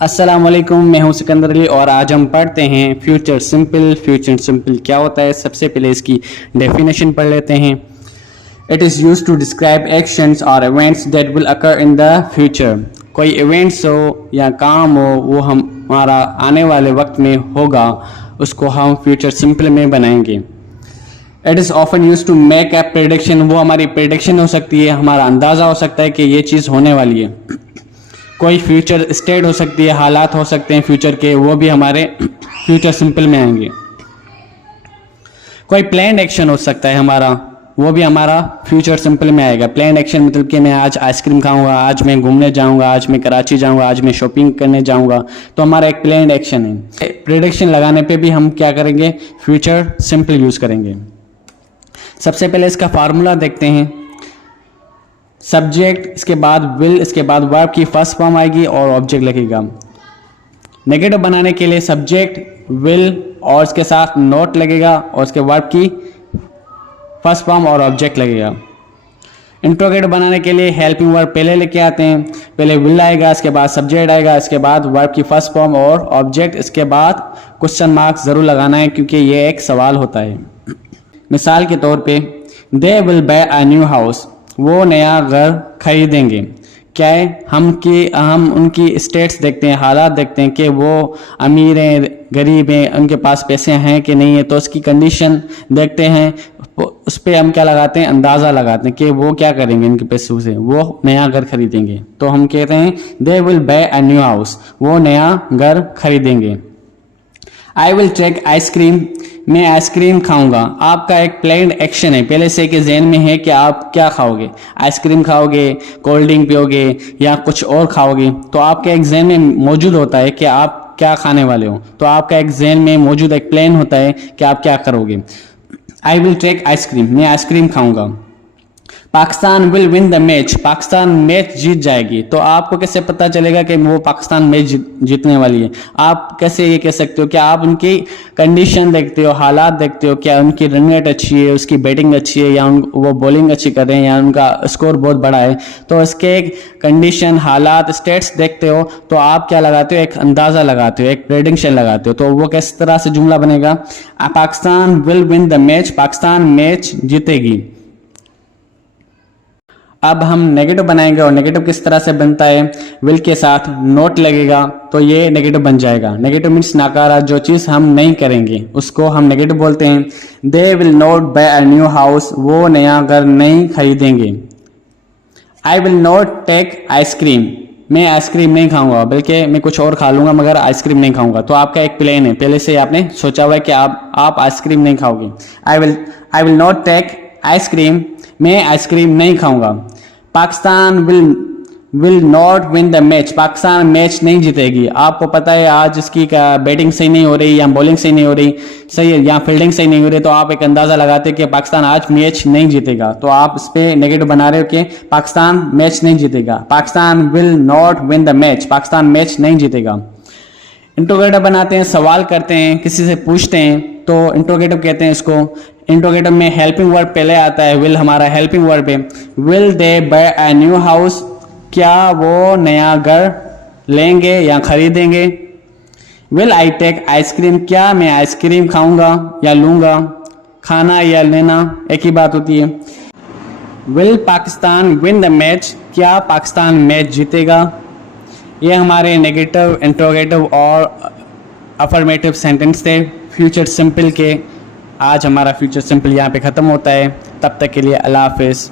अस्सलाम वालेकुम, मैं हूं सिकंदर अली और आज हम पढ़ते हैं फ्यूचर सिंपल। फ्यूचर सिंपल क्या होता है? सबसे पहले इसकी डेफिनेशन पढ़ लेते हैं। It is used to describe actions और events that will occur in the future. कोई इवेंट्स हो या काम हो वो हमारा आने वाले वक्त में होगा, उसको हम फ्यूचर सिंपल में बनाएंगे। It is often use to make a prediction. वो हमारी प्रेडिक्शन हो सकती है, हमारा अंदाज़ा हो सकता है कि ये चीज़ होने वाली है। कोई फ्यूचर स्टेट हो सकती है, हालात हो सकते हैं फ्यूचर के, वो भी हमारे फ्यूचर सिंपल में आएंगे। कोई प्लान्ड एक्शन हो सकता है हमारा, वो भी हमारा फ्यूचर सिंपल में आएगा। प्लान्ड एक्शन मतलब कि मैं आज आइसक्रीम खाऊंगा, आज मैं घूमने जाऊंगा, आज मैं कराची जाऊंगा, आज मैं शॉपिंग करने जाऊंगा, तो हमारा एक प्लान्ड एक्शन है। प्रेडिक्शन लगाने पे भी हम क्या करेंगे? फ्यूचर सिंपल यूज करेंगे। सबसे पहले इसका फार्मूला देखते हैं। सब्जेक्ट, इसके बाद विल, इसके बाद वर्ब की फर्स्ट फॉर्म आएगी और ऑब्जेक्ट लगेगा। नेगेटिव बनाने के लिए सब्जेक्ट, विल और इसके साथ नोट लगेगा और उसके वर्ब की फर्स्ट फॉर्म और ऑब्जेक्ट लगेगा। इंट्रोगेटिव बनाने के लिए हेल्पिंग वर्ब पहले लेके आते हैं। पहले विल आएगा, इसके बाद सब्जेक्ट आएगा, इसके बाद वर्ब की फर्स्ट फॉर्म और ऑब्जेक्ट, इसके बाद क्वेश्चन मार्क जरूर लगाना है क्योंकि ये एक सवाल होता है। मिसाल के तौर पे they will buy a new house, वो नया घर खरीदेंगे। क्या है? हम उनकी स्टेट्स देखते हैं, हालात देखते हैं कि वो अमीर हैं, गरीब हैं, उनके पास पैसे हैं कि नहीं है, तो उसकी कंडीशन देखते हैं। उस पर हम क्या लगाते हैं? अंदाज़ा लगाते हैं कि वो क्या करेंगे इनके पैसों से, वो नया घर खरीदेंगे। तो हम कहते हैं they will buy a new house, वो नया घर खरीदेंगे। आई विल टेक आइसक्रीम, मैं आइसक्रीम खाऊंगा। आपका एक प्लान्ड एक्शन है, पहले से के ज़हन में है कि आप क्या खाओगे। आइसक्रीम खाओगे, कोल्ड ड्रिंक पियोगे या कुछ और खाओगे, तो आपके एक ज़हन में मौजूद होता है कि आप क्या खाने वाले हो। तो आपका एक ज़हन में मौजूद एक प्लान होता है कि आप क्या करोगे। आई विल टेक आइसक्रीम, मैं आइसक्रीम खाऊंगा। Pakistan will win the match, Pakistan match जीत जाएगी। तो आपको कैसे पता चलेगा कि वो पाकिस्तान मैच जीतने वाली है? आप कैसे ये कह सकते हो? क्या आप उनकी कंडीशन देखते हो, हालात देखते हो, क्या उनकी रन रेट अच्छी है, उसकी बैटिंग अच्छी है, या वो बॉलिंग अच्छी कर रहे हैं, या उनका स्कोर बहुत बड़ा है। तो इसके एक कंडीशन, हालात, स्टेट्स देखते हो तो आप क्या लगाते हो? एक अंदाज़ा लगाते हो, एक प्रेडिक्शन लगाते हो। तो वो किस तरह से जुमला बनेगा? Pakistan will win the match, Pakistan match जीतेगी। अब हम नेगेटिव बनाएंगे और नेगेटिव किस तरह से बनता है? विल के साथ नोट लगेगा तो ये नेगेटिव बन जाएगा। नेगेटिव मीन्स नकारा, जो चीज़ हम नहीं करेंगे उसको हम नेगेटिव बोलते हैं। They will not buy a new house, वो नया घर नहीं खरीदेंगे। I will not take ice cream, मैं आइसक्रीम नहीं खाऊंगा, बल्कि मैं कुछ और खा लूंगा मगर आइसक्रीम नहीं खाऊंगा। तो आपका एक प्लान है, पहले से आपने सोचा हुआ है कि आप आइसक्रीम नहीं खाओगे। I will not take ice cream, मैं आइसक्रीम नहीं खाऊंगा। Pakistan will not win the match, Pakistan match नहीं जीतेगी। आपको पता है आज इसकी बैटिंग सही नहीं हो रही, या बॉलिंग सही नहीं हो रही, सही है, या फील्डिंग सही नहीं हो रही, तो आप एक अंदाजा लगाते हैं कि पाकिस्तान आज मैच नहीं जीतेगा। तो आप इस पे नेगेटिव बना रहे हो कि पाकिस्तान मैच नहीं जीतेगा। Pakistan will not win the match, Pakistan match नहीं जीतेगा। इंट्रोगेटिव बनाते हैं, सवाल करते हैं, किसी से पूछते हैं, तो इंट्रोगेटिव कहते हैं इसको। इंट्रोगेटिव में हेल्पिंग वर्ब पहले आता है, विल हमारा हेल्पिंग वर्ब है। Will they buy a new house, क्या वो नया घर लेंगे या खरीदेंगे। विल आई टेक आइसक्रीम, क्या मैं आइसक्रीम खाऊंगा या लूंगा। खाना या लेना एक ही बात होती है। Will Pakistan win the match, क्या पाकिस्तान मैच जीतेगा। ये हमारे नेगेटिव, इंट्रोगेटिव और अफर्मेटिव सेंटेंस थे फ्यूचर सिंपल के। आज हमारा फ्यूचर सिंपल यहाँ पे ख़त्म होता है। तब तक के लिए अल्लाह हाफिज़।